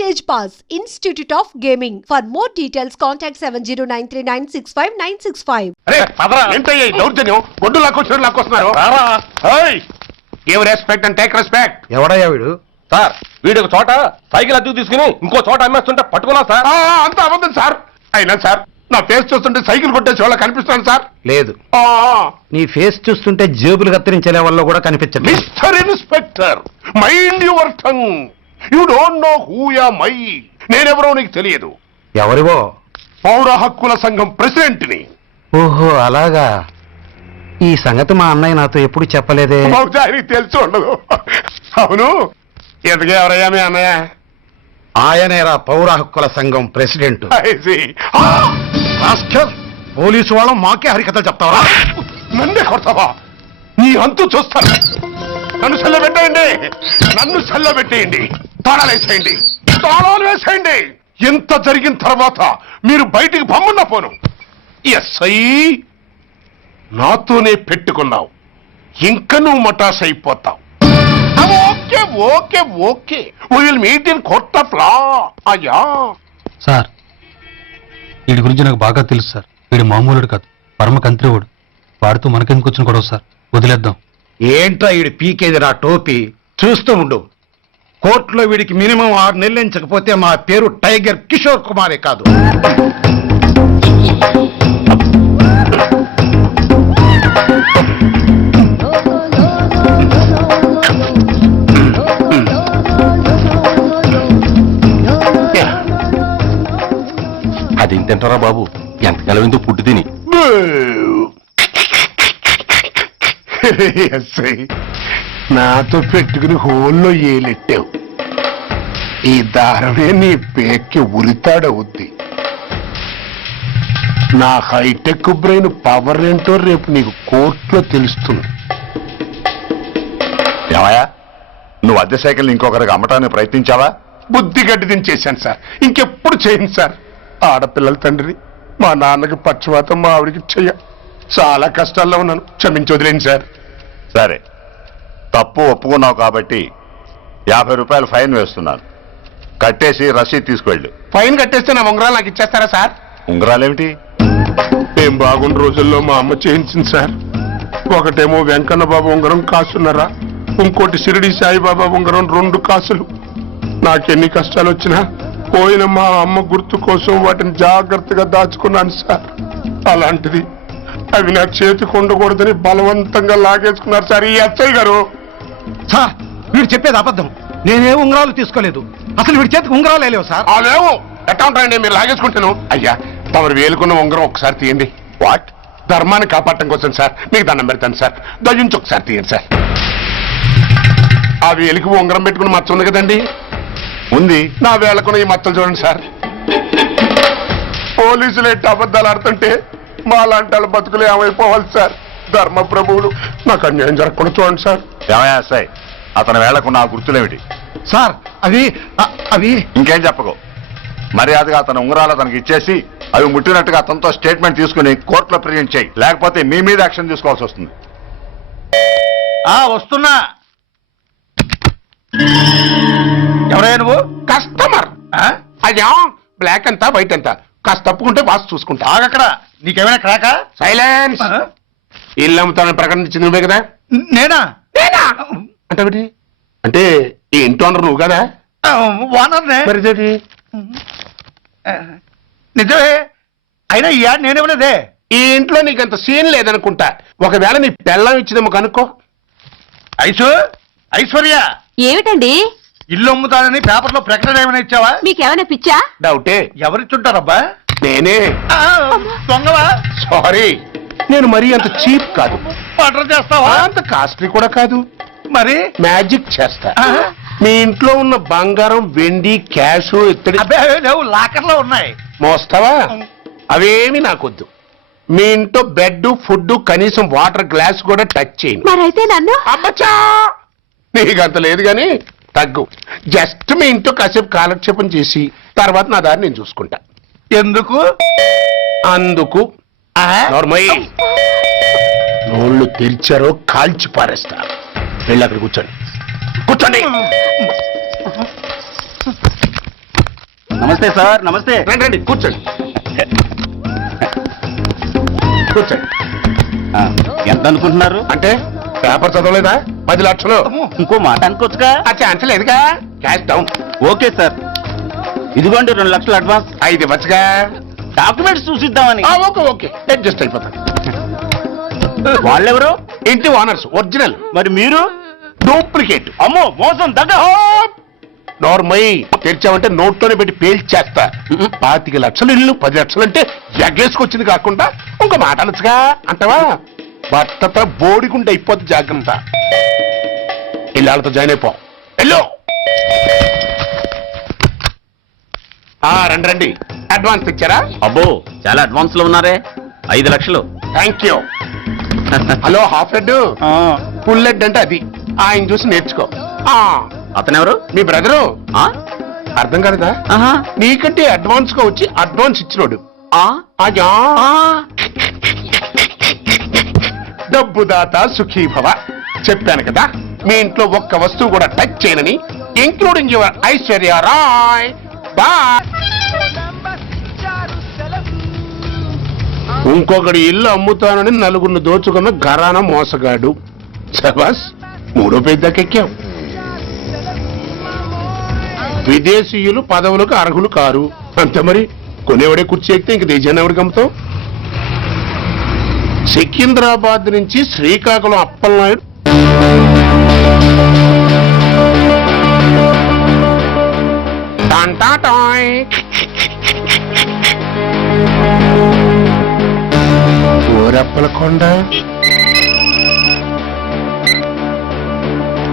Stage Pass, Institute of Gaming. For more details, contact 7093965965. అరే పదరా ఏంటయ్యా ఈ దౌర్జన్యం గొడ్డు లాక్కొచ్చిన లాక్కొస్తున్నారు give respect and take respect. ఎవడయ్యా వీడు? సార్ వీడు ఒక చోట సైకిల్ అద్దెకు తీసుకుని ఇంకో చోట అమ్మేస్తుంటే పట్టుకున్నా సార్. అంతా అబద్ధం సార్. అయినా సార్ నా ఫేస్ చూస్తుంటే సైకిల్ కొట్టేసి వాళ్ళ కనిపిస్తాను సార్. లేదు, నీ ఫేస్ చూస్తుంటే జేబులు కత్తిరించే లెవెల్లో కూడా కనిపించదు. Mister inspector, mind your tongue. You don't know who am I. నేనెవరో నీకు తెలియదు. ఎవరివో? పౌర హక్కుల సంఘం ప్రెసిడెంట్ ని. ఓహో అలాగా. ఈ సంగతి మా అన్నయ్య నాతో ఎప్పుడు చెప్పలేదే. బహుశా ఆయనకి తెలిసి ఉండదు. అవును, ఎందుకు ఎవరయ్యా మీ అన్నయ్య? ఆయనేరా పౌర హక్కుల సంఘం ప్రెసిడెంట్. I see. పోలీసు వాళ్ళం మాకే హరికథలు చెప్తావా? నన్నే కొడతావా? నీ అంతు చూస్తాను. నన్ను సెల్లబెట్టేయండి, నన్ను సెల్లబెట్టేయండి. తాళాలు వేసేయండి, తాళాలు వేసేయండి. ఎంత జరిగిన తర్వాత మీరు బయటికి పమ్మున్న పోను. ఎస్ఐ నాతోనే పెట్టుకున్నావు, ఇంకా నువ్వు మటాస్ అయిపోతావు. Okay okay okay, will meet in court of law. అయ్యా సార్, వీడి గురించి నాకు బాగా తెలుసు సార్. వీడు మామూలుడు కాదు, పరమ కంత్రివుడు. వాడితో మనకెందుకు వచ్చిన గొడవ సార్, వదిలేద్దాం. ఏంట్రా వీడి పీకేది రా టోపీ? చూస్తూ ఉండు. కోర్టులో వీడికి మినిమం 6 నెలలు ఎంచకపోతే మా పేరు టైగర్ కిషోర్ కుమారే కాదు. అది తింటారా బాబు, ఎంతకాలం ఎందుకు పుట్టి తిని. ఎస్ఐ నాతో పెట్టుకుని హోల్లో ఏలెట్టావు. ఈ దారమే నీ పేక్కి ఉరితాడవుద్ది. నా హైటెక్ బ్రెయిన్ పవర్ ఏంటో రేపు నీకు కోర్టులో తెలుస్తుంది. ఏమయ్యా, నువ్వు అద్దె సైకిల్ ఇంకొకరికి అమ్మటానికి ప్రయత్నించావా? బుద్ధి గడ్డి దించేశాను సార్, ఇంకెప్పుడు చేయను సార్. ఆడపిల్లల తండ్రి, మా నాన్నకి పక్షవాతం, మా ఆవిడికి చెయ్య. చాలా కష్టాల్లో ఉన్నాను, క్షమించి వదిలేండి సార్. సరే, తప్పు ఒప్పుకున్నావు కాబట్టి 50 రూపాయలు ఫైన్ వేస్తున్నాను. కట్టేసి రసీదు తీసుకువెళ్ళు. ఫైన్ కట్టేస్తే నా ఉంగరాలు నాకు ఇచ్చేస్తారా సార్? ఉంగరాలేమిటి? ఏం బాగున్న రోజుల్లో మా అమ్మ చేయించింది సార్. ఒకటేమో వెంకన్న బాబు ఉంగరం కాసున్నరా, ఇంకోటి షిరిడి సాయిబాబా ఉంగరం 2 కాసులు. నాకెన్ని కష్టాలు వచ్చినా పోయిన మా అమ్మ గుర్తు కోసం వాటిని జాగ్రత్తగా దాచుకున్నాను సార్. అలాంటిది అవి నా చేతికి ఉండకూడదని బలవంతంగా లాగేసుకున్నారు సార్ ఈ ఎస్ఐ గారు. సార్, వీడు చెప్పేది అబద్ధం. నేనే ఉంగరాలు తీసుకోలేదు. అసలు వీడి చేతికి ఉంగరాలు లేవు సార్. అదేమో ఎట్టా ఉంటాయండి, మీరు లాగేసుకుంటాను. అయ్యా, తమరు వేలుకున్న ఉంగరం ఒకసారి తీయండి. వాట్? ధర్మాన్ని కాపాడటం కోసం సార్, మీకు దండం పెడతాను సార్. దయ్యుంచి ఒకసారి తీయండి సార్. ఆ వేలికి ఉంగరం పెట్టుకుని మచ్చ ఉంది కదండి, ఉంది. నా వేళకున్న ఈ మచ్చలు చూడండి సార్. పోలీసులు ఎట్టి అబద్ధాలు ఆడుతుంటే మా లాంటి వాళ్ళ బతుకులు ఏమైపోవాలి సార్. ధర్మ ప్రభువులు, నాకు అన్యాయం జరగకుండా చూడండి సార్. ఏమయ్యా సార్, అతని వేళకున్న ఆ గుర్తులేమిటి? సార్, అవి ఇంకేం చెప్పకు. మర్యాదగా అతని ఉంగరాలు అతనికి ఇచ్చేసి అవి ముట్టినట్టుగా అతనితో స్టేట్మెంట్ తీసుకుని కోర్టులో ప్రజెంట్ చేయి. లేకపోతే మీ మీద యాక్షన్ తీసుకోవాల్సి వస్తుంది. వస్తున్నా. ఎవరయ్యా నువ్వు? కస్టమర్. అయ్యా, బ్లాక్ అంతా వైట్ అంతా కాస్త తప్పుకుంటే బాస్ చూసుకుంటా. ఆగక్కడ. నీకేమైనా క్రాకా? సైలెన్స్. ఇల్లు అమ్ముతానని ప్రకటించింది నువ్వే కదా? నేనా? అంటే అంటే ఈ ఇంటి ఓనర్ నువ్వు కదా? ఓనర్నే. మరి నిజమే. అయినా ఈ యాడ్ నేనేమలేదే. ఈ ఇంట్లో నీకు అంత సీన్ లేదనుకుంటా. ఒకవేళ నీ పెళ్ళం ఇచ్చిందేమో కనుక్కో. ఐశ్వర్య, ఏమిటండి? ఇల్లు అమ్ముతానని పేపర్లో ప్రకటన ఏమైనా ఇచ్చావా? మీకేమైనా పిచ్చా? డౌటే. ఎవరిచ్చుంటారబ్బా? నేనే. దొంగవా? సారీ, నేను మరీ అంత చీప్ కాదు. మర్డర్ చేస్తావా? అంత కాస్ట్లీ కూడా కాదు. మరి మ్యాజిక్ చేస్తా. మీ ఇంట్లో ఉన్న బంగారం, వెండి, క్యాష్, ఇత్తడి లేవు, లాకర్లో ఉన్నాయి. మోస్తావా? అవేమి నాకొద్దు. మీ ఇంట్లో బెడ్, ఫుడ్, కనీసం వాటర్ గ్లాస్ కూడా టచ్ చేయండి. మరైతే నన్ను అబ్బచ్చా, నీకంత లేదు గాని తగ్గు. జస్ట్ మీ ఇంట్లో కాసేపు కాలక్షేపం చేసి తర్వాత నా దారి నేను చూసుకుంటా. ఎందుకు? అందుకు. నోళ్ళు తెరిచారో కాల్చి పారేస్తా. వెళ్ళి అక్కడ కూర్చోండి. కూర్చోండి. నమస్తే సార్, నమస్తే. రండి రండి కూర్చోండి కూర్చోండి. ఎంత అనుకుంటున్నారు? అంటే పేపర్ చదవలేదా? 10 లక్షలు. ఇంకో మాట అనుకోవచ్చుగా. ఆ ఛాన్స్ లేదుగా. Cash down. ఓకే సార్, ఇదిగోండి 2 లక్షలు అడ్వాన్స్. 5 ఇవ్వచ్చుగా. డాక్యుమెంట్స్ చూసిద్దామని. ఓకే ఓకే అడ్జస్ట్ అయిపోతాను. వాళ్ళెవరు? ఇంటి ఓనర్స్ ఒరిజినల్. మరి మీరు? డూప్లికేట్. అమ్మో, మోసం దగ్గర. నోర్మై తెరిచామంటే నోట్లోనే పెట్టి పేల్చేస్తా. 25 లక్షలు ఇల్లు 10 లక్షలు అంటే జగ్గేసుకొచ్చింది కాకుండా ఇంకో మాట అనొచ్చుగా అంటావా? భర్తతో బోడిగుండి అయిపోద్ది. జాగ్రత్త. ఇల్లాళ్ళతో జాయిన్ అయిపో. ఎల్లో. రండి రండి. అడ్వాన్స్ ఇచ్చారా? అబ్బో, చాలా అడ్వాన్స్ లో ఉన్నారే. 5 లక్షలు. Thank you. Hello, half head full head అంటే అది. ఆయన చూసి నేర్చుకో. అతనెవరు? మీ బ్రదరు. ఆ? అర్థం కాలేదా? ఆహా. నీకంటే అడ్వాన్స్ గా వచ్చి అడ్వాన్స్ ఇచ్చినోడు. ఆ? అయ్యా. డబ్బు దాత సుఖీభవ. చెప్పాను కదా, మీ ఇంట్లో ఒక్క వస్తువు కూడా టచ్ చేయనని, including your Aishwarya Rai. Bye. ఇంకొకటి ఇల్లు అమ్ముతానని 4 దోచుకున్న ఘరాన మోసగాడు. శబాస్, 3వ పేజీ దాకా ఎక్కాం. విదేశీయులు పదవులకు అర్హులు కారు. అంతే మరి. కొనేవాడే కుర్చీ ఎక్కితే ఇంక దేశాన్ని ఎవరికి అమ్ముతావు? సికింద్రాబాద్ నుంచి శ్రీకాకుళం అప్పలనాయుడు ఓరప్పలకొండ.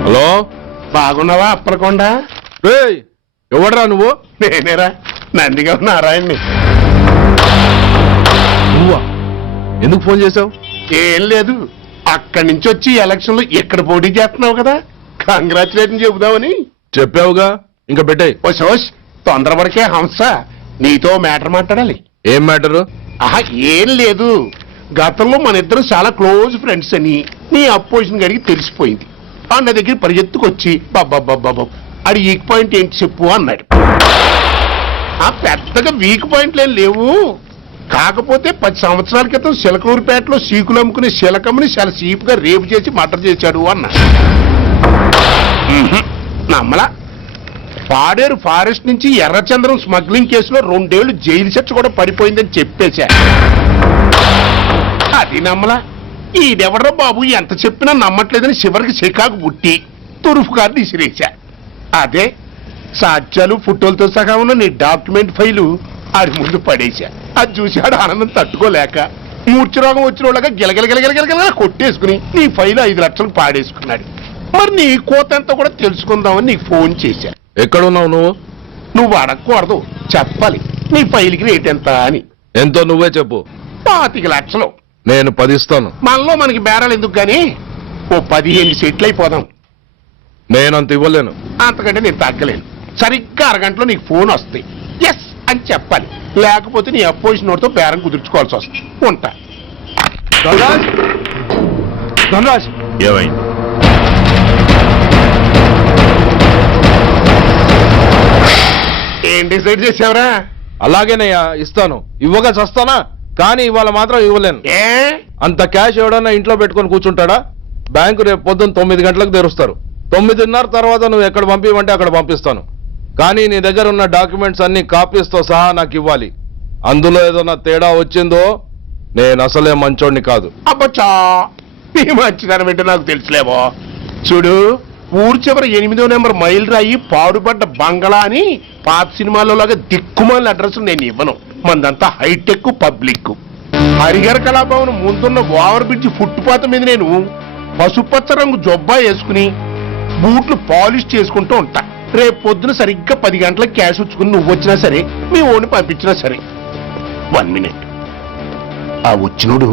హలో, బాగున్నావా అప్పలకొండ? ఎవడరా నువ్వు? నేనేరా, నందిగా నారాయణ్ని. నువ్వా? ఎందుకు ఫోన్ చేసావు? ఏం లేదు, అక్కడి నుంచి వచ్చి ఎలక్షన్ లో ఇక్కడ పోటీ చేస్తున్నావు కదా, కంగ్రాచులేషన్ చెబుదామని. చెప్పావుగా, ఇంకా పెట్టాయి. ఓ సోష్, తొందరపడికే హంస, నీతో మ్యాటర్ మాట్లాడాలి. ఏం మ్యాటరు? ఆహా, ఏం లేదు. గతంలో మన ఇద్దరు చాలా క్లోజ్ ఫ్రెండ్స్ అని నీ అపోజిషన్ గారికి తెలిసిపోయింది. నా దగ్గర పరిగెత్తుకొచ్చి బాబా అది వీక్ పాయింట్ ఏంటి చెప్పు అన్నాడు. పెద్దగా వీక్ పాయింట్లు ఏం లేవు, కాకపోతే 10 సంవత్సరాల క్రితం శిలకూరుపేటలో సీకులు అమ్ముకునే శిలకమ్మని చాలా సీపుగా రేపు చేసి మర్డర్ చేశాడు అన్నా. నమ్మలా. పాడేరు ఫారెస్ట్ నుంచి ఎర్రచంద్రం స్మగ్లింగ్ కేసులో 2 ఏళ్లు జైలు శిక్ష కూడా పడిపోయిందని చెప్పేశా. అది నమ్మలా. ఈడెవడో బాబు ఎంత చెప్పినా నమ్మట్లేదని చివరికి చికాకు పుట్టి తురుపు కార్డు ఇసిరేశా. అదే సాక్ష్యాలు ఫోటోలతో సహా ఉన్న నీ డాక్యుమెంట్ ఫైలు ఆడి ముందు పడేశా. అది చూశాడు ఆనందం తట్టుకోలేక మూర్ఛరోగం వచ్చిన వాళ్ళగా గిలగిలగిలగిలగిలగిల కొట్టేసుకుని నీ ఫైలు 5 లక్షలకు పాడేసుకున్నాడు. మరి నీ కోతంతా కూడా తెలుసుకుందామని నీకు ఫోన్ చేశా. ఎక్కడున్నావు నువ్వు? నువ్వు అడగకూడదు, చెప్పాలి. నీ ఫైల్కి రేట్ ఎంత అని. ఎంతో నువ్వే చెప్పు. 25 లక్షలు. నేను 10 ఇస్తాను. మనలో మనకి బేరాలు ఎందుకు గాని, ఓ 15 సెట్లు అయిపోదాం. నేనంత ఇవ్వలేను. అంతకంటే నేను తగ్గలేను. సరిగ్గా అరగంటలో నీకు ఫోన్ వస్తాయి. ఎస్ అని చెప్పాలి, లేకపోతే నీ అపోజిషన్ నోటితో బేరం కుదుర్చుకోవాల్సి వస్తుంది. ఉంటా. ధనరాజ్, ఏమైంది? ఏం డిసైడ్ చేసావురా? అలాగేనయ్యా, ఇస్తాను. ఇవ్వగా చస్తానా, కానీ ఇవాళ మాత్రం ఇవ్వలేను. ఏ అంత క్యాష్ ఎవడన్నా ఇంట్లో పెట్టుకొని కూర్చుంటాడా? బ్యాంకు రేపు పొద్దున్న 9 గంటలకు తెరుస్తారు. 9:30 తర్వాత నువ్వు ఎక్కడ పంపిమంటే అక్కడ పంపిస్తాను. కానీ నీ దగ్గర ఉన్న డాక్యుమెంట్స్ అన్ని కాపీస్తో సహా నాకు ఇవ్వాలి. అందులో ఏదైనా తేడా వచ్చిందో నేను అసలే మంచోడిని కాదు. అబ్బచ్చా, నీ మంచిదనం ఏంటో నాకు తెలుసులేవో. చూడు, ఊరు చివరి 8వ నెంబర్ మైల్ రాయి పాడుపడ్డ బంగళా అని పాత సినిమాలో లాగా దిక్కుమాల అడ్రస్ నేను ఇవ్వను. మందంతా హైటెక్ పబ్లిక్. హరిహర కళాభవన్ ముందున్న ఓవర్ బ్రిడ్జ్ ఫుట్పాత్ మీద నేను పసుపచ్చ రంగు జొబ్బా వేసుకుని బూట్లు పాలిష్ చేసుకుంటూ ఉంటా. రేపు పొద్దున సరిగ్గా 10 గంటలకు క్యాష్ వచ్చుకుని నువ్వు వచ్చినా సరే, మీ ఓన్ని పంపించినా సరే. 1 మినిట్. ఆ వచ్చినోడు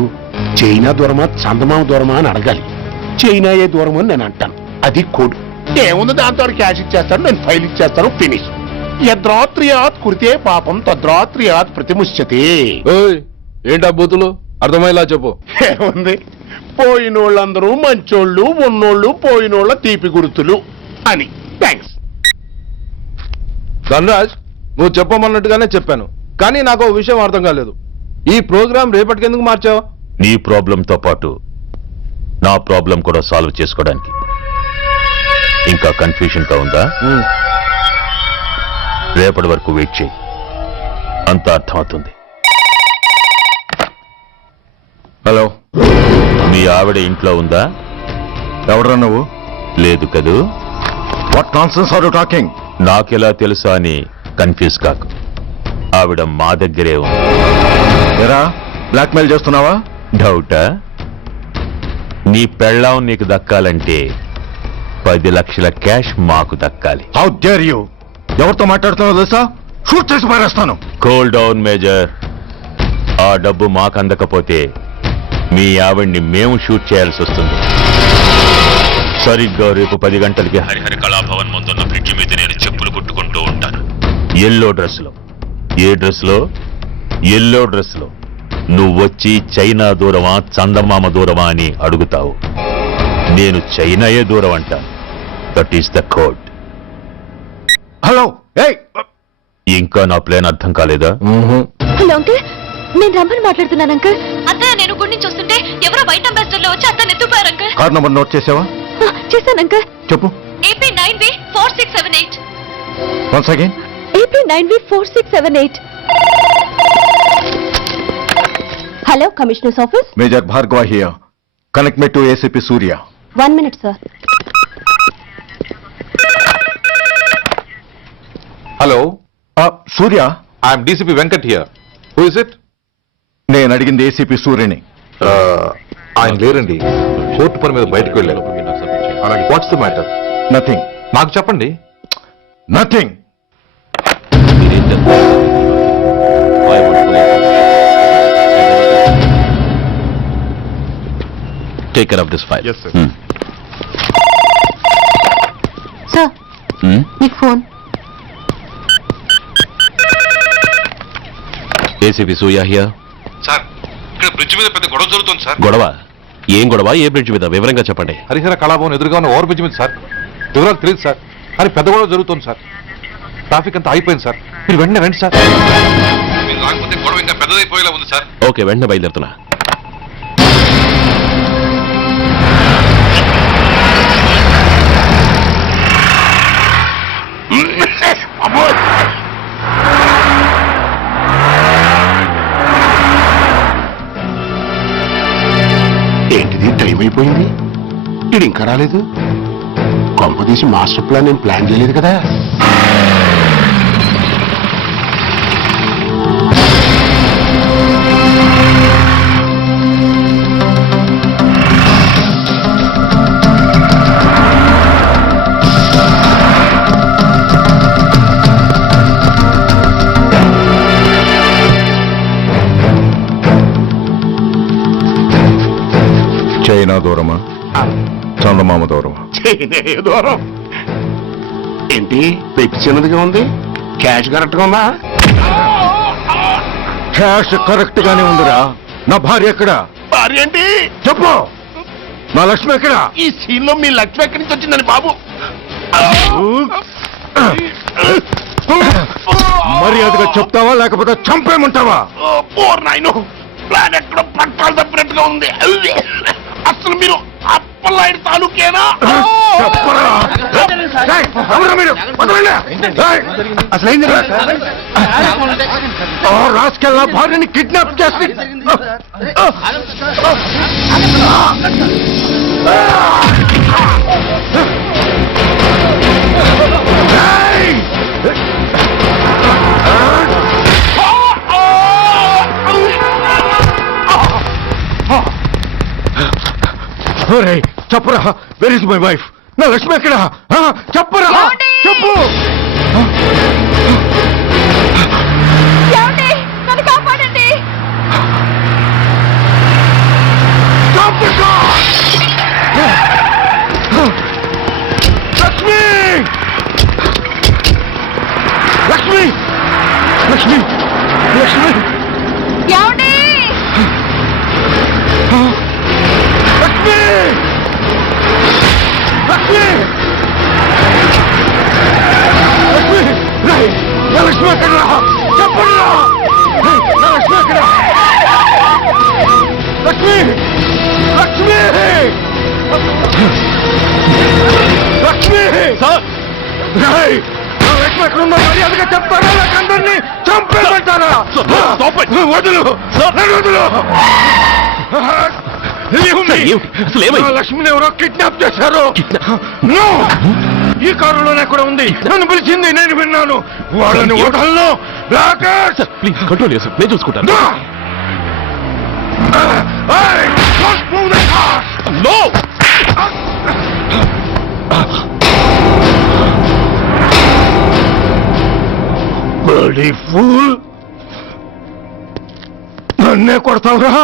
చైనా దూరమా చందమామ దూరమా అని అడగాలి. చైనా ఏ దూరం అని నేను అంటాను. అది కోడ్. ఏముంది, దాంతో క్యాష్ ఇచ్చేస్తాను, నేను ఫైల్ ఇచ్చేస్తాను, ఫినిష్. యద్రాత్రియాత్ కురితే పాపం తద్రాత్రియాత్ ప్రతిముష్యతే. ఏంటా బూతులు? అర్థమయ్యేలా చెప్పు. ఏముంది, పోయినోళ్ళందరూ మంచోళ్ళు, ఉన్నోళ్ళు పోయినోళ్ళ తీపి గుర్తులు అని. థ్యాంక్స్. ధనరాజ్, నువ్వు చెప్పమన్నట్టుగానే చెప్పాను, కానీ నాకు ఓ విషయం అర్థం కాలేదు. ఈ ప్రోగ్రాం రేపటికి ఎందుకు మార్చావు? నీ ప్రాబ్లంతో పాటు నా ప్రాబ్లం కూడా సాల్వ్ చేసుకోవడానికి. ఇంకా కన్ఫ్యూషన్ గా ఉందా? రేపటి వరకు వెయిట్ చేయి, అంత అర్థమవుతుంది. హలో, మీ ఆవిడ ఇంట్లో ఉందా? ఎవడరా నువ్వు? లేదు కదూ. What nonsense are you talking? నాకెలా తెలుసా అని కన్ఫ్యూజ్ కాకు. ఆవిడ మా దగ్గరే ఉంది. ఎరా, బ్లాక్మెయిల్ చేస్తున్నావా? డౌటా? నీ పెళ్ళాం నీకు దక్కాలంటే 10 లక్షల క్యాష్ మాకు దక్కాలి. How dare you! ఎవరితో మాట్లాడుతున్నావో తెలుసా? షూట్ చేసి పారేస్తాను. Cool down major. ఆ డబ్బు మాకు అందకపోతే మీ ఆవిడ్ని మేము షూట్ చేయాల్సి వస్తుంది. సరిగ్గా రేపు 10 గంటలకి హరిహర కళాభవన్ ముందున్న బ్రిడ్జి మీద నేను చెప్పులు కుట్టుకుంటూ ఉంటాను. ఎల్లో డ్రెస్లో. ఏ డ్రెస్లో? ఎల్లో డ్రెస్లో. నువ్వొచ్చి చైనా దూరమా చందమామ దూరమా అని అడుగుతావు. నేను చైనాయే దూరం అంటా. That is the code. Hello, ఏయ్! ఇంకా నా ప్లాన్ అర్థం కాలేదా? హలో అంకుల్, నేను రమ్మని మాట్లాడుతున్నాను అంకుల్. అత్తయ్య, నేను గుడి నుంచి వస్తుంటే ఎవరో వైట్ అంబాసిడర్ లో వచ్చి అత్తని ఎత్తుపోయారు అంకుల్. కార్ నంబర్ నోట్ చేసావా? చేశాను అంకుల్. చెప్పు. AP9V4678. Once again. AP9V4678. Hello, commissioners office. Major Bhargava here. Connect me to ACP Surya. 1 minute sir. Hello, Surya, I'm DCP Venkat here. Who is it? నేను అడిగింది ACP సూర్యని. ఆయన లేరండి, కోర్టు పని మీద బయటకు వెళ్ళారు. What's the matter? నథింగ్. నాకు చెప్పండి. Nothing. Take care of this file. Sir, మీకు ఫోన్. ACP Surya here. సార్, ఇక్కడ బ్రిడ్జ్ మీద పెద్ద గొడవ జరుగుతుంది సార్. గొడవ? ఏం గొడవ? ఏ బ్రిడ్జ్ మీద? వివరంగా చెప్పండి. హరిహర కళాభవన్ ఎదురుగా ఉన్న ఓవర్ బ్రిడ్జ్ మీద సార్. వివరాలు తెలియదు సార్, కానీ పెద్ద గొడవ జరుగుతుంది సార్. ట్రాఫిక్ అంతా అయిపోయింది సార్. మీరు వెంటనే రండి సార్. మీరు రాకపోతే గొడవ ఇంకా పెద్దదైపోయేలా ఉంది సార్. ఓకే, వెంటనే బయలుదేరుతున్నా. ఏంటిది, టైం అయిపోయింది, ఇది ఇంకా రాలేదు. కొంపదీసి మాస్టర్ ప్లాన్ నేను ప్లాన్ చేయలేదు కదా. చైనా దూరమా చందమామ దూరమా? దూరం ఏంటి, పెప్పి చిన్నదిగా ఉంది, క్యాష్ కరెక్ట్ గా ఉందా? క్యాష్ కరెక్ట్ గానే ఉందిరా. నా భార్య ఎక్కడ? భార్య ఏంటి చెప్పు. నా లక్ష్మి ఎక్కడ? ఈ సీన్ లో మీ లక్ష్మి ఎక్కడి నుంచి వచ్చిందని బాబు? మర్యాదగా చెప్తావా లేకపోతే చంపేమంటావా? పోర్ నాయను, ప్లాన్ ఎక్కడ పట్టాలు తప్పినట్టుగా ఉంది. అసలు మీరు అప్పలాంటి తాలూకేనా? చెప్పరా. ఏయ్, ఎవరు మీరు? వదలండి. ఏయ్, అసలు ఏంది? రాసుకెళ్ళ భార్యని కిడ్నాప్ చేసి చెప్పరా. Where is my wife? నా లక్ష్మి ఎక్కడ? చెప్పరా, చెప్పు. నన్ను కాపాడండి. లక్ష్మి, లక్ష్మి, లక్ష్మి, లక్ష్మి, ఏమండి? లక్ష్మి, లక్ష్మి, లక్ష్మి, లక్ష్మి ఎక్కడ? చెప్పండి రా. నా లక్ష్మి ఎక్కడ? లక్ష్మి లక్ష్మి లక్ష్మి సార్, నా లక్ష్మి ఎక్కడ ఉందో మర్యాదగా చెప్తారా? నాకు అందరినీ చంపేమంటారా? వదులు వదులు. లక్ష్మిని ఎవరో కిడ్నాప్ చేశారు. ఈ కారులోనే కూడా ఉంది. నన్ను పిలిచింది, నేను విన్నాను. వాళ్ళని వదలను. ప్లీజ్ కంట్రోల్ చేసి నేను చూసుకుంటాను. Bloody fool! నన్నే కొడతావురా?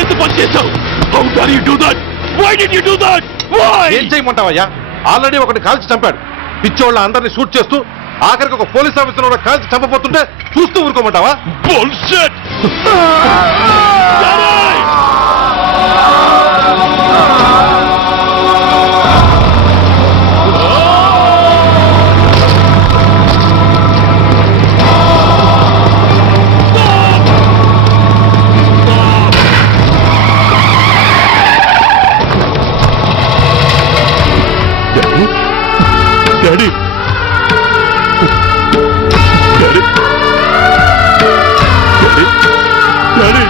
ఎంత పని చేశావు? How dare you do that? Why did you do that? Why? ఏం చేయమంటావయ్యా? ఆల్రెడీ ఒకటి కాల్చి చంపాడు. పిచ్చోళ్ళ అందరినీ షూట్ చేస్తూ ఆఖరికి ఒక పోలీస్ ఆఫీసర్ కూడా కాల్చి చంపబోతుంటే చూస్తూ ఊరుకోమంటావా? Bullshit! Daddy! Daddy! Daddy! Daddy!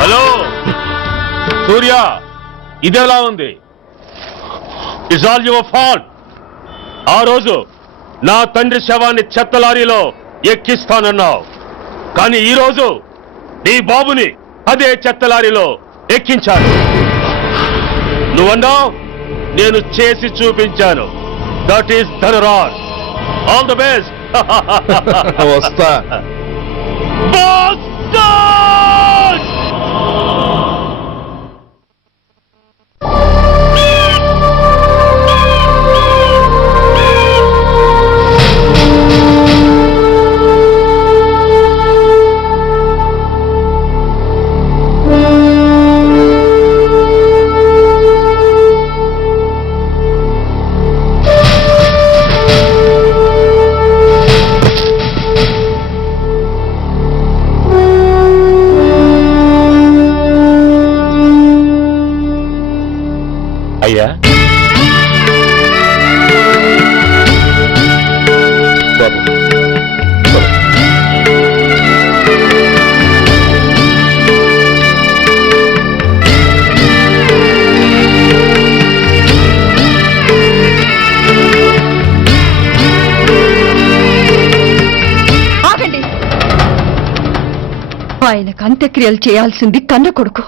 Hello Surya, ఇదెలా ఉంది? It's all your fault. ఆ రోజు నా తండ్రి శవాన్ని చెత్త లారీలో ఎక్కిస్తానన్నావు, కానీ ఈ రోజు నీ బాబుని అదే చెత్త లారీలో ఎక్కించాను. నువ్వన్నావు, నేను చేసి చూపించాను. That is Dhanraj. All the best. వస్తా. అయ్యా, ఆగండి. ఆయనకు అంత్యక్రియలు చేయాల్సింది కన్న కొడుకు.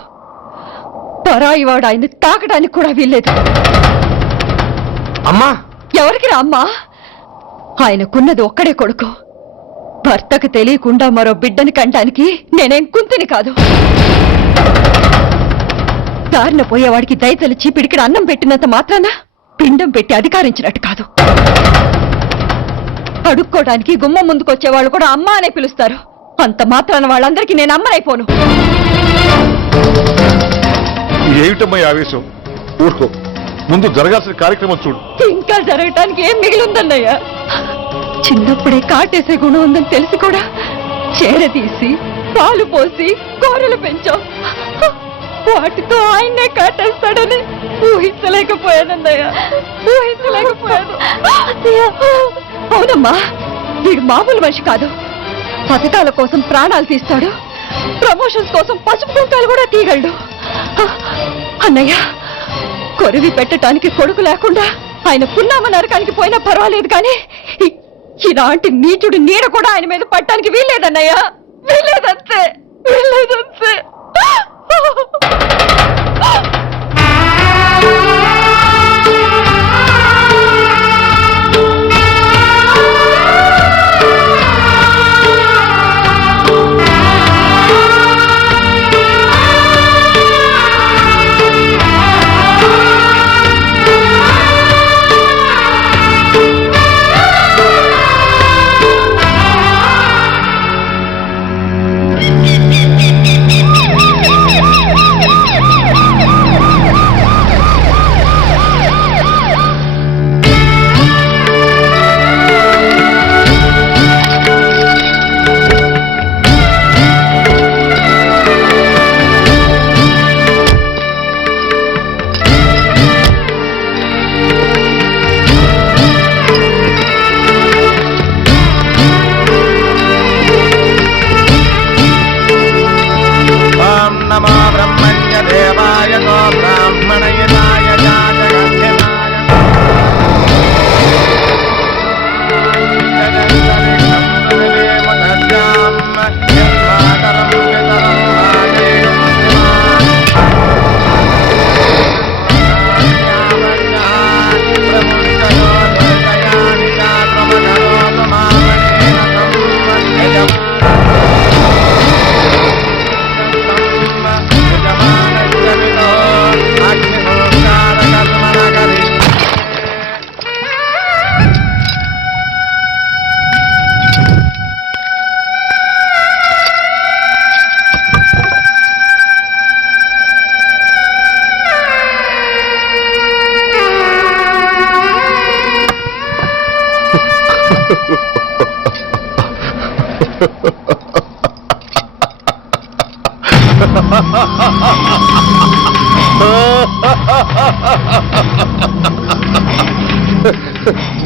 పరాయివాడు ఆయన్ని తాకడానికి కూడా వీల్లేదు. అమ్మా, ఎవరికి రా అమ్మా? ఆయనకున్నది ఒక్కడే కొడుకు. భర్తకు తెలియకుండా మరో బిడ్డని కంటానికి నేనేం కుంతిని కాదు. దారిన పోయేవాడికి దయతలిచి పిడికిడ అన్నం పెట్టినంత మాత్రాన పిండం పెట్టి అధికారించినట్టు కాదు. అడుక్కోవడానికి గుమ్మం ముందుకొచ్చేవాళ్ళు కూడా అమ్మ అనే పిలుస్తారు. అంత మాత్రాన వాళ్ళందరికీ నేను అమ్మనైపోను. ఏమిటమ్మా ఆవేశం? ఊరుకో, ముందు జరగాల్సిన కార్యక్రమం చూడు. ఇంకా జరగటానికి ఏం మిగిలిందన్నయ్యా? చిన్నప్పుడే కాటేసే గుణం ఉందని తెలిసి కూడా చేరదీసి పాలు పోసి కూరలు పెంచాం. వాటితో ఆయన్నే కాటేస్తాడని ఊహించలేకపోయానన్నయ్యా, ఊహించలేకపోయాను. అవునమ్మా, వీడు మామూలు మనిషి కాదు. పథకాల కోసం ప్రాణాలు తీస్తాడు, ప్రమోషన్స్ కోసం పసుపు కుంకాలు కూడా తీయగలడు. అన్నయ్య, కొరివి పెట్టడానికి కొడుకు లేకుండా ఆయన పున్నామ నరకానికి పోయినా పర్వాలేదు, కానీ ఇలాంటి నీచుడు నీడ కూడా ఆయన మీద పట్టడానికి వీల్లేదన్నయ్య, వీల్లేదంతే, వీల్లేదంతే.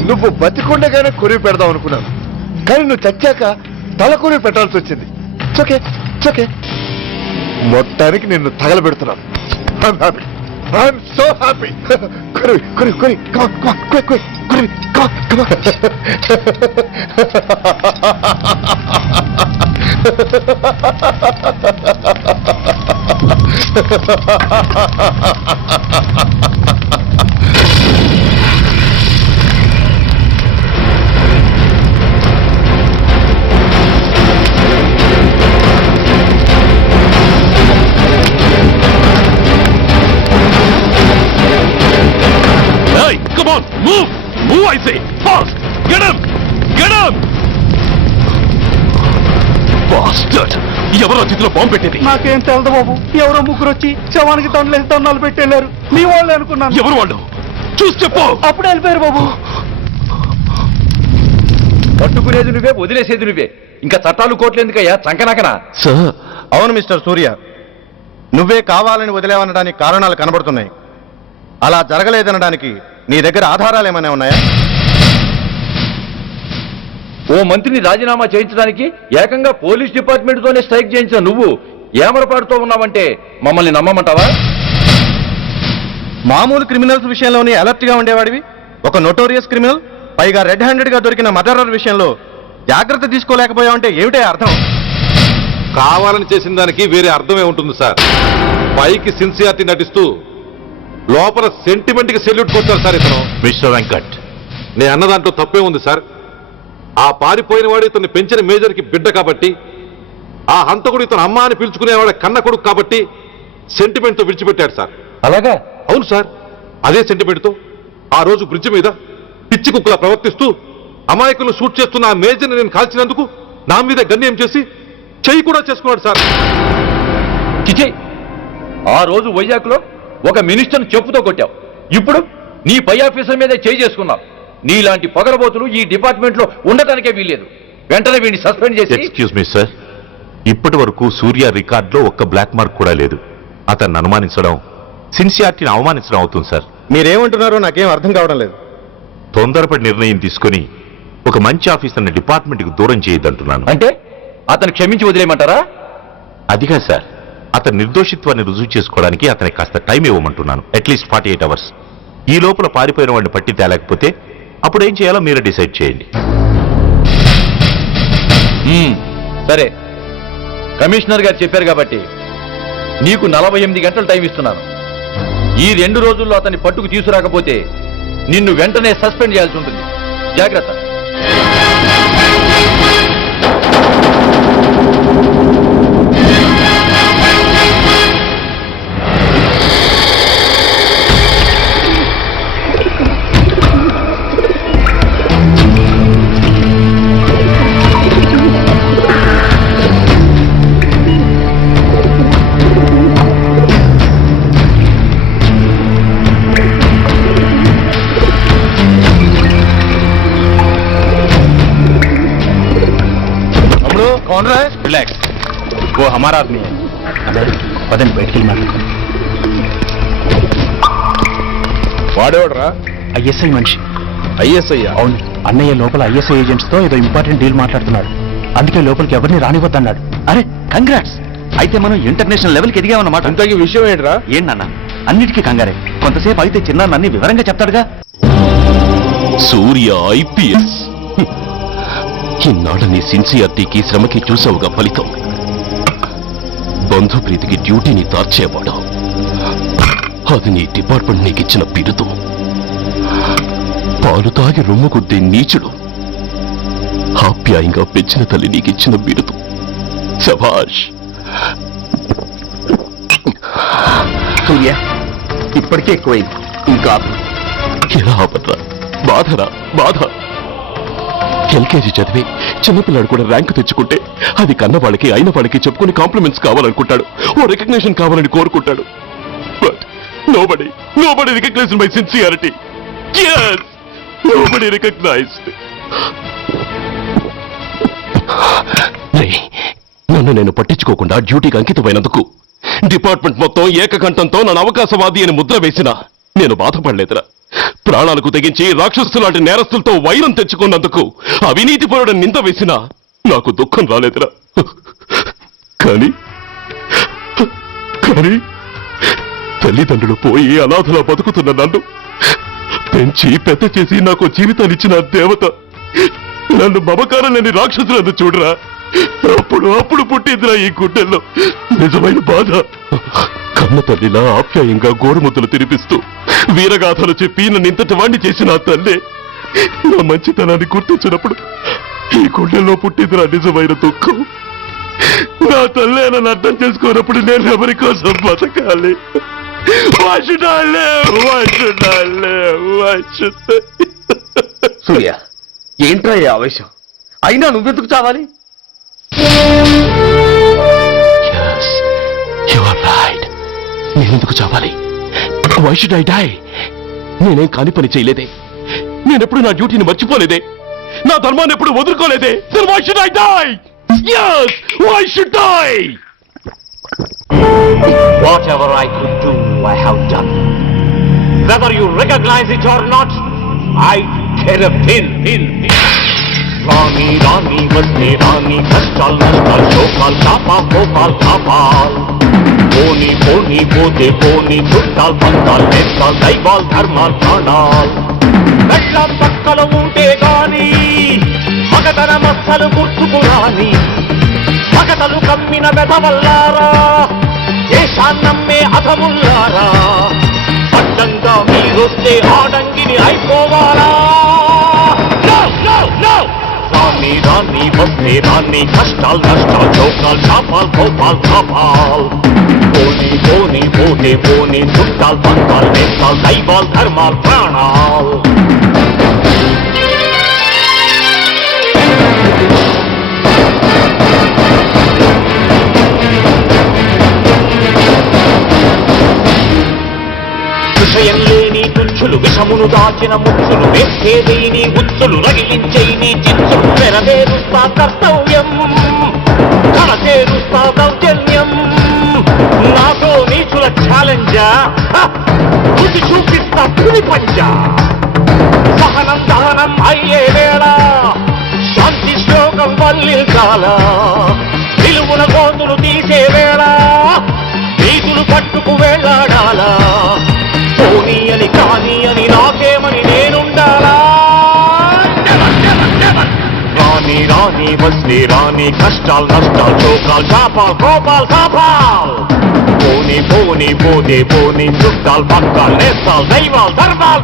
నువ్వు బతికుండగానే కొరివి పెడదాం అనుకున్నాను, కానీ నువ్వు చచ్చాక తల కొరివి పెట్టాల్సి వచ్చింది. ఓకే మొత్తానికి నిన్ను తగలబెడుతున్నాను. I'm so happy. కొరివి Hey, come on, move! Move, I say! Fast! Get him! Get him! Bastard! ఎవరో చేతిలో బాంబు పెట్టింది? నాకేం తెలదు బాబు. ఎవరో ముగ్గురు వచ్చి శవానికి దండలు పెట్టేళ్ళారు. మీ వాళ్ళే అనుకున్నాను. ఎవరు వాళ్ళు? చూసి చెప్పు. అప్పుడే వెళ్ళిపోయారు బాబు. పట్టుకునేది నువ్వే, వదిలేసేది నువ్వే. ఇంకా చట్టాలు కోట్లు ఎందుకయ్యా చంకనాకనా? సార్, అవును మిస్టర్ సూర్య, నువ్వే కావాలని వదిలేవనడానికి కారణాలు కనబడుతున్నాయి. అలా జరగలేదనడానికి నీ దగ్గర ఆధారాలు ఏమైనా ఉన్నాయా? ఓ మంత్రిని రాజీనామా చేయించడానికి ఏకంగా పోలీస్ డిపార్ట్మెంట్ తోనే స్ట్రైక్ చేయించిన నువ్వు ఏమరపాటుతో ఉన్నావంటే మమ్మల్ని నమ్మమంటావా? మామూలు క్రిమినల్స్ విషయంలోనే అలర్ట్ గా ఉండేవాడివి, ఒక నోటోరియస్ క్రిమినల్, పైగా రెడ్ హ్యాండెడ్ గా దొరికిన మర్డరర్ విషయంలో జాగ్రత్త తీసుకోలేకపోయావంటే ఏమిటే అర్థం? కావాలని చేసిన దానికి వేరే అర్థమే ఉంటుంది సార్. పైకి సిన్సియారిటీ నటిస్తూ లోపల సెంటిమెంట్ కి సెల్యూట్ కొట్టారు సార్ ఇతను. మిస్టర్ వెంకట్, నేను అన్న దాంట్లో తప్పే ఉంది సార్. ఆ పారిపోయిన వాడు ఇతన్ని పెంచిన మేజర్ కి బిడ్డ కాబట్టి, ఆ హంతకుడు ఇతను అమ్మ అని పిలుచుకునేవాడు కన్న కొడుకు కాబట్టి సెంటిమెంట్ తో విడిచిపెట్టాడు సార్. అలాగా? అవును సార్, అదే సెంటిమెంట్ తో ఆ రోజు బ్రిడ్జ్ మీద పిచ్చి కుక్కలా ప్రవర్తిస్తూ అమాయకులు షూట్ చేస్తున్న ఆ మేజర్ని నేను కాల్చినందుకు నా మీద గన్యం చేసి చెయ్యి కూడా చేసుకున్నాడు సార్. చిచి, ఆ రోజు వైజాగ్లో ఒక మినిస్టర్ని చెప్పుతో కొట్టావు, ఇప్పుడు నీ పై ఆఫీసర్ మీదే చేయి చేసుకున్నావు. నీలాంటి పొగరబోతులు ఈ డిపార్ట్మెంట్ లో ఉండటానికే వీల్లేదు. వెంటనే వీడిని సస్పెండ్ చేసి. ఎక్స్క్యూజ్ మీ సార్, ఇప్పటి వరకు సూర్య రికార్డులో ఒక్క బ్లాక్ మార్క్ కూడా లేదు. అతన్ని అనుమానించడం సిన్సియారిటీని అవమానించడం అవుతుంది సార్. మీరేమంటున్నారో నాకేం అర్థం కావడం లేదు. తొందరపడి నిర్ణయం తీసుకుని ఒక మంచి ఆఫీసర్ని డిపార్ట్మెంట్కి దూరం చేయొద్దంటున్నాను. అంటే అతను క్షమించి వదిలేయమంటారా? అదిగా సార్, అతని నిర్దోషిత్వాన్ని రుజువు చేసుకోవడానికి అతనికి కాస్త టైం ఇవ్వమంటున్నాను. At least 48 hours. ఈ లోపల పారిపోయిన వాడిని పట్టి తేలేకపోతే అప్పుడు ఏం చేయాలో మీరే డిసైడ్ చేయండి. సరే, కమిషనర్ గారు చెప్పారు కాబట్టి నీకు 48 గంటలు టైం ఇస్తున్నాను. ఈ 2 రోజుల్లో అతన్ని పట్టుకు తీసుకురాకపోతే నిన్ను వెంటనే సస్పెండ్ చేయాల్సి ఉంటుంది. జాగ్రత్త. రిలాక్స్, ఓ హమారా ఆద్మీ హై. పదండి బయటికి మాట్లాడతాం. వాడేవాడరా? ఐఎస్ఐ మనిషి. ఐఎస్ఐ? అవును, అన్నయ్య లోపల ఐఎస్ఐ ఏజెంట్స్ తో ఏదో ఇంపార్టెంట్ డీల్ మాట్లాడుతున్నాడు. అందుకే లోపలికి ఎవరిని రానివద్దన్నాడు. అరే కంగ్రాట్స్, అయితే మనం ఇంటర్నేషనల్ లెవెల్కి ఎదిగామన్నమాట. ఇంతకీ విషయం ఏంట్రా? ఏంటన్నా అన్నిటికీ కంగారే. కొంతసేపు అయితే చిన్న అన్ని వివరంగా చెప్తాడుగా. సూర్య ఐపీఎస్, ఇన్నాళ్ళ నీ సిన్సియారిటీకి శ్రమకి చూసావుగా ఫలితం. బంధుప్రీతికి డ్యూటీని తార్చేవాడు. అది నీ డిపార్ట్మెంట్ నీకిచ్చిన బిరుదు. పాలు తాగి రొమ్ము కొద్దే నీచుడు ఆప్యాయంగా పెంచిన తల్లి నీకిచ్చిన బిరుదు. శభాష్. సూర్య, ఇప్పటికే ఎక్కువైంది, ఇంకా ఎలా ఆపట్రా? బాధరా బాధ. ఎల్కేజీ చదివి చిన్నపిల్లాడు కూడా ర్యాంకు తెచ్చుకుంటే అది కన్న వాళ్ళకి అయిన వాళ్ళకి చెప్పుకుని కాంప్లిమెంట్స్ కావాలనుకుంటాడు, ఓ రికగ్నిషన్ కావాలని కోరుకుంటాడు. But nobody recognised my sincerity. Yes, nobody recognized. నన్ను నేను పట్టించుకోకుండా డ్యూటీకి అంకితమైనందుకు డిపార్ట్మెంట్ మొత్తం ఏకకంఠంతో నన్ను అవకాశవాది అని ముద్ర వేసినా నేను బాధపడలేదురా. ప్రాణాలకు తెగించి రాక్షసు లాంటి నేరస్తులతో వైరం తెచ్చుకున్నందుకు అవినీతిపరుడు నింద వేసినా నాకు దుఃఖం రాలేదురా. కానీ కానీ తల్లిదండ్రులు పోయి అనాథలా బతుకుతున్న నన్ను పెంచి పెద్ద చేసి నాకు జీవితాన్నిచ్చిన దేవత నన్ను మమకారం లేని రాక్షసులను చూడరా. అప్పుడు పుట్టిందిరా ఈ గుడ్డల్లో నిజమైన బాధ. కన్న తల్లిలా ఆప్యాయంగా గోరుముద్దలు తినిపిస్తూ వీరగాథలు చెప్పి నన్ను ఇంతటి వాణ్ణి చేసిన ఆ తల్లే నా మంచితనాన్ని గుర్తించినప్పుడు ఈ గుడ్డల్లో పుట్టిందిరా నిజమైన దుఃఖం. నా తల్లే నన్ను అర్థం చేసుకోనప్పుడు నేను ఎవరి కోసం బతకాలి? సూర్య, ఏంట్రా ఈ ఆవేశం? అయినా నువ్వెందుకు చావాలి? నేనెందుకు చావాలి? Why should I die? నేనేం కాని పని చేయలేదే, నేనెప్పుడు నా డ్యూటీని మర్చిపోలేదే, నా ధర్మాన్ని ఎప్పుడు వదులుకోలేదే. Then why should I die? Yes, why should I? Whatever I could do, I have done. Whether you recognize it or not, I care a pin. Rani, Vasti, Rani, Kastal, Nastal, Shokal, Tapa, Pokal, Tapal. Poni, Pote, Poni, Chuttal, Pantal, Nestal, Daival, Dharmal, Pranal. Vellam Pakkala unte gaani, Magatana Massalu Gurtukuraani, Magatalu Kammina Vedavallara, Deshannamme Adhamullara, Addanga Meeroste Adangini Aipovara. No! Rani, Vasti, Rani, Kastal, Nastal, Chokal, Tapal, Kopal, Tapal. Poni, Pote, Poni, Chuttal, Pantal, Nestal, Daival, Dharmal, Pranal. విషయం లేని తుచ్చులు విషమును దాచిన ముచ్చులు వేసేదేని ఉచ్చులు రగిలించేని చిచ్చులు నెరవేరుస్తా కర్తవ్యం కడచేరుస్తా దౌర్జన్యం నాతో నీచుల ఛాలెంజా రుచి చూపిస్తా పులి పంజా సహనం దహనం అయ్యే వేళ శాంతి శ్లోకం వల్లించాల నిలువున గోతులు తీసే వేళ నీతులు పట్టుకు వేళాడాలా పోనీ అని కానీ అని నాకేమని నేనుండాలా రాని వస్తే రాని కష్టాలు నష్టాలు చోకాలు చాపాలు కోపాలు కాపాలు పోనీ పోతే పోనీ చుట్టాలు పక్కాలు నేస్తాలు దైవాలు ధర్మాలు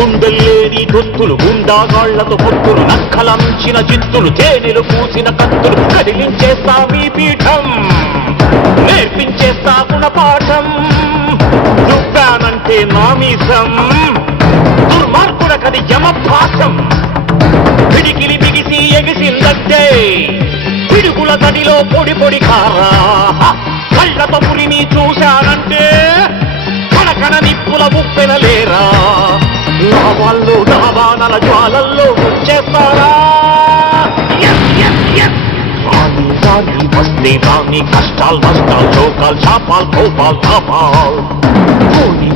గుండెల్లేని దొత్తులు గుండాగాళ్లతో పొత్తులు నక్కలంచిన చిత్తులు తేనెలు పూసిన కత్తులు కదిలించేస్తా మీ పీఠం నేర్పించేస్తా గుణపాఠం దువ్వానంటే నామీసం దుర్మార్గుడకది యమపాఠం పిడికిలి బిగిసి ఎగిసిందంటే పిడుగుల తడిలో పొడి పొడి కారా కళ్ళతో పులిని చూశానంటే కనకన నిప్పుల ఉప్పెనలేరా లావాళ్ళు డాబానల జ్వాలల్లో ముంచేస్తారా రాని వస్తే రాని కష్టాలు నష్టాలు చోకాలు చాపాలు కోపాలు తాపాలు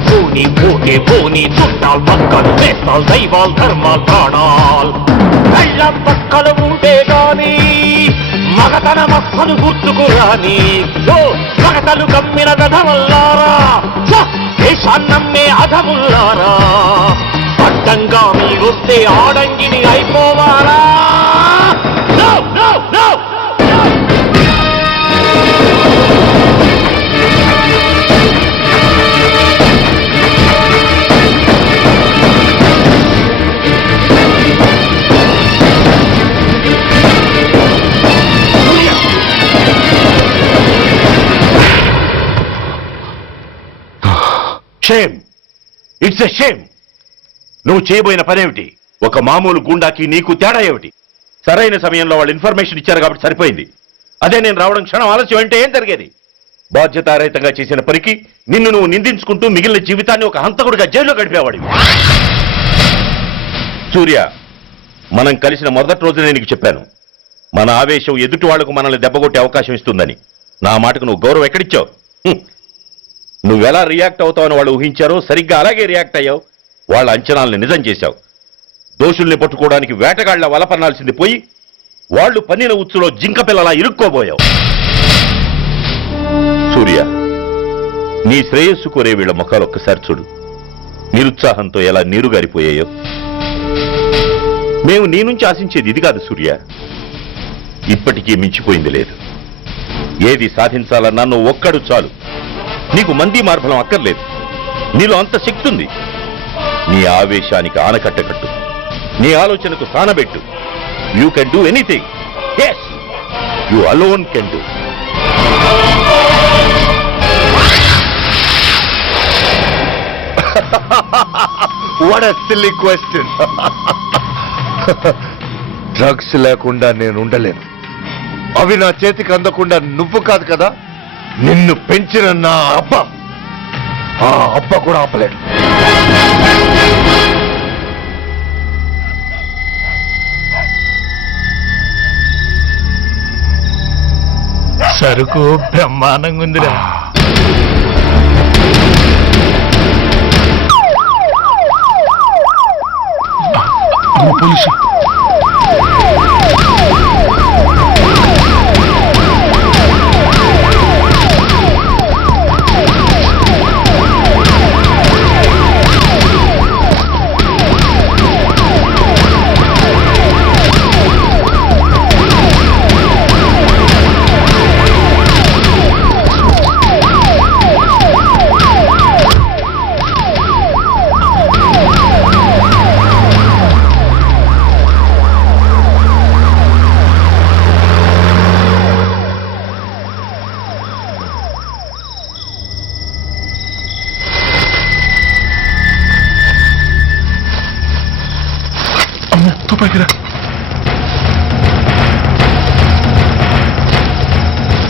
పోనీ పోతే పోనీ చుట్టాలు పక్కలు వేస్తాలు దైవాలు ధర్మాలు ప్రాణాలు కళ్ళం పక్కలు ఉంటే గాని మగతన మక్కలు గుర్తుకురాని మగతలు కమ్మిన గధవల్లారా దేశాన్నమ్మే అధముల్లారా అడ్డంగా మీరొస్తే ఆడంగిని అయిపోవాలా షేమ్, ఇట్స్ ఎ షేమ్. నువ్వు చేయబోయిన పనేమిటి? ఒక మామూలు గుండాకి నీకు తేడా ఏమిటి? సరైన సమయంలో వాళ్ళు ఇన్ఫర్మేషన్ ఇచ్చారు కాబట్టి సరిపోయింది. అదే నేను రావడం క్షణం ఆలస్యం అంటే ఏం జరిగేది? బాధ్యతారహితంగా చేసిన పనికి నిన్ను నువ్వు నిందించుకుంటూ మిగిలిన జీవితాన్ని ఒక హంతకుడిగా జైల్లో గడిపేవాడివి. సూర్య, మనం కలిసిన మొదటి రోజునే నీకు చెప్పాను, మన ఆవేశం ఎదుటి వాళ్లకు మనల్ని దెబ్బకొట్టే అవకాశం ఇస్తుందని. నా మాటకు నువ్వు గౌరవం ఎక్కడిచ్చావు? నువ్వెలా రియాక్ట్ అవుతావని వాళ్ళు ఊహించారో సరిగ్గా అలాగే రియాక్ట్ అయ్యావు. వాళ్ళ అంచనాలను నిజం చేశావు. దోషుల్ని పట్టుకోవడానికి వేటగాళ్ల వలపన్నాల్సింది పోయి వాళ్ళు పన్నిన ఉచ్చులో జింక పిల్లలా ఇరుక్కోబోయావు. సూర్య, నీ శ్రేయస్సు కోరే వీళ్ళ ముఖాలు ఒక్కసారి చూడు. నిరుత్సాహంతో ఎలా నీరుగారిపోయాయో. మేము నీ నుంచి ఆశించేది ఇది కాదు సూర్య. ఇప్పటికీ మించిపోయింది లేదు. ఏది సాధించాలన్నా నువ్వు ఒక్కడు చాలు. నీకు మంది మార్బలం అక్కర్లేదు. నీలో అంత శక్తి ఉంది. నీ ఆవేశానికి ఆనకట్ట కట్టు. నీ ఆలోచనకు సానబెట్టు. You can do anything. Yes, you alone can do. What a silly question. Drugs లేకుండా నేను ఉండలేను. అవి నా చేతికి అందకుండా నువ్వు కాదు కదా, నిన్ను పెంచిన నా అబ్బ, ఆ అబ్బ కూడా ఆపలేడు. సరుకు బ్రహ్మాండంగా ఉందిరా. పోలీసు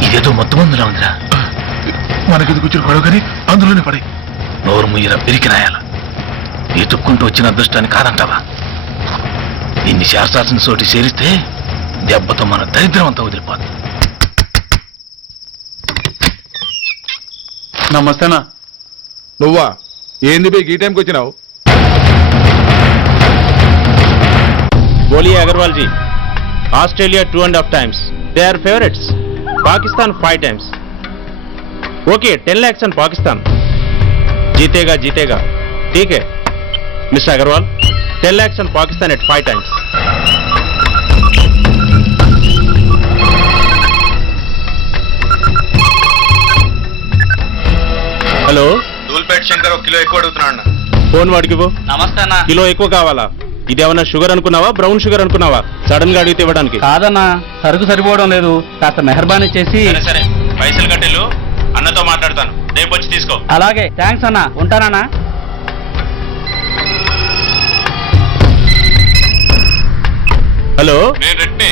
ఇదేదో మొత్తం అందులో ఉందిరా. మనకి కూర్చుని గొడవ కానీ అందులోనే పడి నోరు ముయ్యరా పిరికి రాయాల. ఎత్తుక్కుంటూ వచ్చిన అదృష్టాన్ని కాదంటావా? ఇన్ని శాస్త్రాసిన చోటి చేరిస్తే దెబ్బతో మన దరిద్రం అంతా వదిలిపోదు. నమస్తేనా. నువ్వా? ఏంది బే ఈ టైంకి వచ్చినావు? बोलिए Agarwal ji. Australia 2.5 times. They are favorites. Pakistan 5 times. Okay, 10 lakhs on Pakistan. जीतेगा जीतेगा. ठीक है mister Agarwal. 10 lakhs on Pakistan at 5 times. Hello, Dhoolpet Shankar 1 kilo ఎక్కువ అడుగుతున్నాడు. ఫోన్ వాడికి పో. నమస్తే అన్న. కిలో ఎక్కువ కావాలా? ఇదేమన్నా షుగర్ అనుకున్నావా, బ్రౌన్ షుగర్ అనుకున్నావా? సడన్ గా అడిగితే ఇవ్వడానికి కాదన్నా, సరుకు సరిపోవడం లేదు. కాస్త మెహర్బానీ చేసి. సరే పైసలు కట్టెలు అన్నతో మాట్లాడతాను. రేపు వచ్చి తీసుకో. అలాగే, థ్యాంక్స్ అన్నా. ఉంటానన్నా. హలో, నేను రెడ్డి.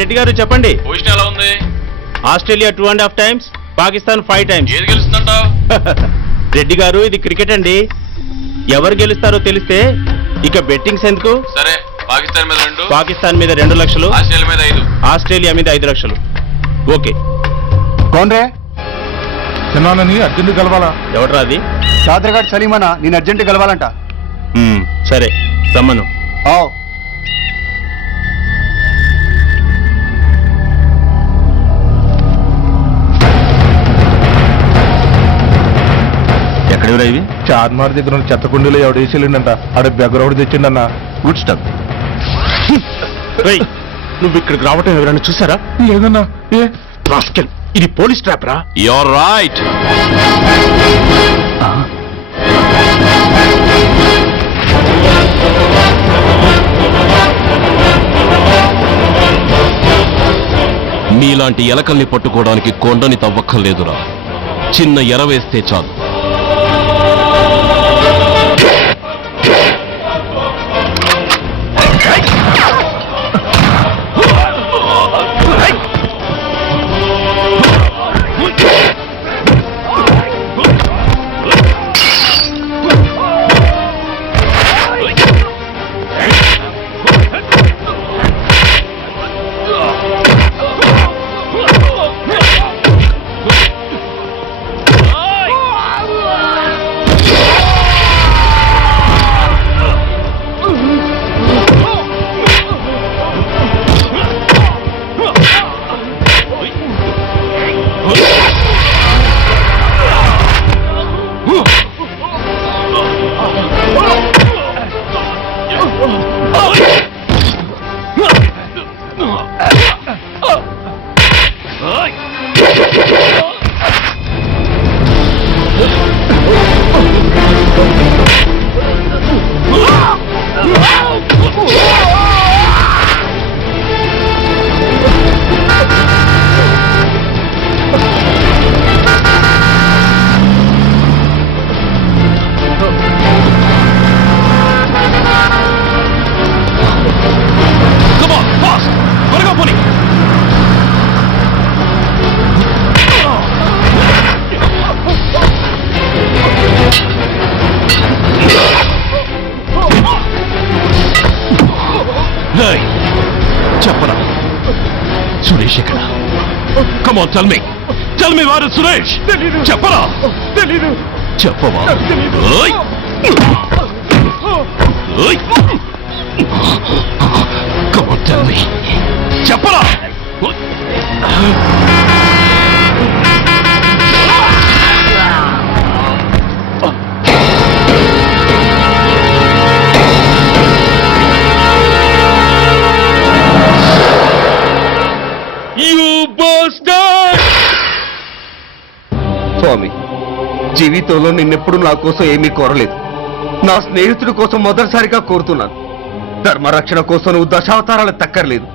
రెడ్డి గారు చెప్పండి. పొజిషన్ ఎలా ఉంది? Australia 2.5 times, Pakistan 5 times. ఏది గెలుస్తుందంటావు? రెడ్డి గారు, ఇది క్రికెట్ అండి. ఎవరు గెలుస్తారో తెలిస్తే ఇక బెట్టింగ్స్ ఎందుకు? సరే, పాకిస్తాన్ మీద 2, పాకిస్తాన్ మీద 2 లక్షలు, ఆస్ట్రేలియా మీద 5. ఆస్ట్రేలియా మీద 5 లక్షలు. ఓకే. కోన్రే? చిన్నానని అర్జెంట్ కలవాలా? ఎవడ్రా అది? చాదరగాడు సలీమనా, నేను అర్జెంట్ కలవాలంట. సరే రమ్మను. ఎక్కడెవరా ఇవి? చార్మార్ దగ్గర ఉన్న చెత్త కుండీలో ఎవడు వేసేళ్ళంట. ఆడ బెగ్గరవుడు తెచ్చిండన్న. Good stuff. నువ్వు ఇక్కడికి రావటం ఎవరైనా చూసారా? లేదన్నా. ఏ రాస్కెల్, ఇది పోలీస్ ట్రాప్ రా. You're right. మీలాంటి ఎలకల్ని పట్టుకోవడానికి కొండని తవ్వక్కర్లేదురా. చిన్న ఎర వేస్తే చాలు. Come on, tell me. Tell me where is Suresh? చెప్పరా? తెలీదు. చెప్పవా? ఓయ్! ఓయ్! Come on, tell me. చెప్పరా? స్వామి, జీవితంలో నిన్నెప్పుడు నా కోసం ఏమీ కోరలేదు. నా స్నేహితుడి కోసం మొదటిసారిగా కోరుతున్నాను. ధర్మరక్షణ కోసం నువ్వు దశావతారాలు తక్కర్లేదు.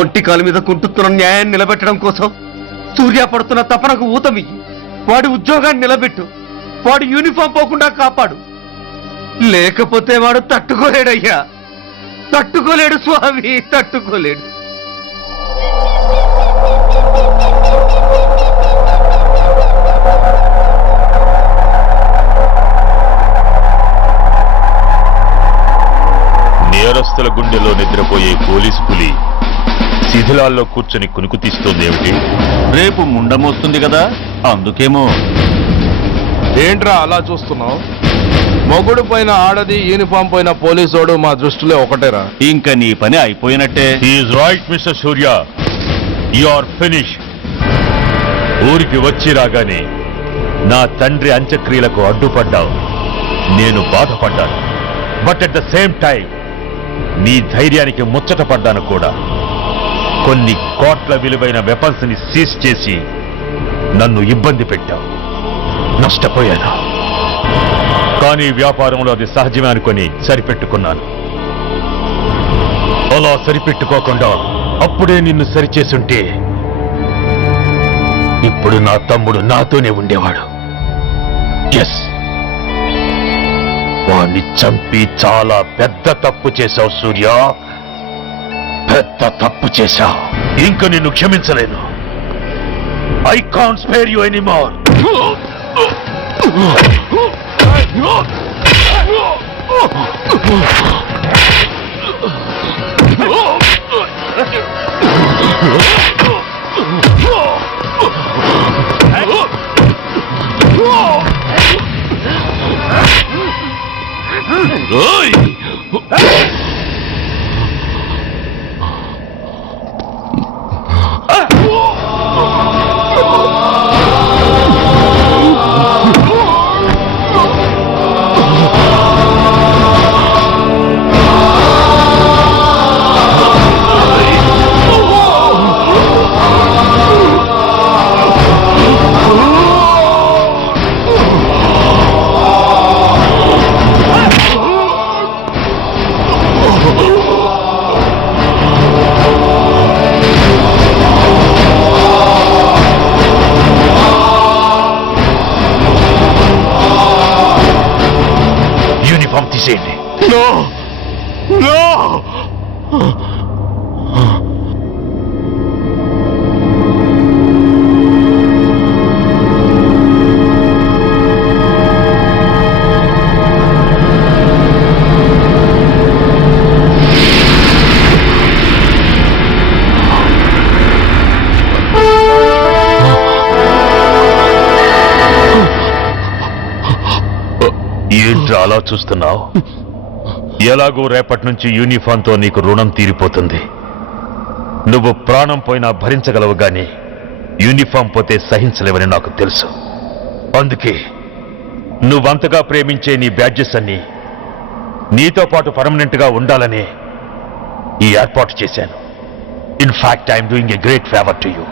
ఒంటి కాలు మీద కుంటుతున్న న్యాయాన్ని నిలబెట్టడం కోసం సూర్య పడుతున్న తపనకు ఊతమియ్యి. వాడి ఉద్యోగాన్ని నిలబెట్టు. వాడి యూనిఫామ్ పోకుండా కాపాడు. లేకపోతే వాడు తట్టుకోలేడయ్యా, తట్టుకోలేడు స్వామి, తట్టుకోలేడు. నేరస్తుల గుండెలో నిద్రపోయే పోలీసు పులి శిథిలాల్లో కూర్చొని కునుకు తీస్తోందేమిటి? రేపు ముండమొస్తుంది కదా, అందుకేమో. ఏంట్రా అలా చూస్తున్నావు? మొగుడు పైన ఆడది, యూనిఫామ్ పైన పోలీసోడు మా దృష్టిలో ఒకటేరా. ఇంకా నీ పని అయిపోయినట్టే. Is right mister Surya, you are finish. ఊరికి వచ్చి రాగానే నా తండ్రి అంత్యక్రియలకు అడ్డుపడ్డావు. నేను బాధపడ్డాను. But at the same time నీ ధైర్యానికి ముచ్చట పడ్డాను కూడా. కొన్ని కోట్ల విలువైన వెపన్స్ ని సీజ్ చేసి నన్ను ఇబ్బంది పెట్టావు. నష్టపోయాను. కానీ వ్యాపారంలో అది సహజమే అనుకొని సరిపెట్టుకున్నాను. అలా సరిపెట్టుకోకుండా అప్పుడే నిన్ను సరిచేసుంటే ఇప్పుడు నా తమ్ముడు నాతోనే ఉండేవాడు. ఎస్, వాణ్ణి చంపి చాలా పెద్ద తప్పు చేశావు సూర్య, పెద్ద తప్పు చేశావు. ఇంక నిన్ను క్షమించలేను. I can't spare you anymore. Uniform తీసేయండి. ఏంట్రా అలా చూస్తున్నావు? ఎలాగో రేపటి నుంచి యూనిఫామ్తో నీకు రుణం తీరిపోతుంది. నువ్వు ప్రాణం పోయినా భరించగలవు గాని యూనిఫామ్ పోతే సహించలేవని నాకు తెలుసు. అందుకే నువ్వంతగా ప్రేమించే నీ బ్యాడ్జెస్ అన్ని నీతో పాటు పర్మనెంట్ గా ఉండాలని ఈ ఏర్పాటు చేశాను. In fact I'm doing a great favour to you.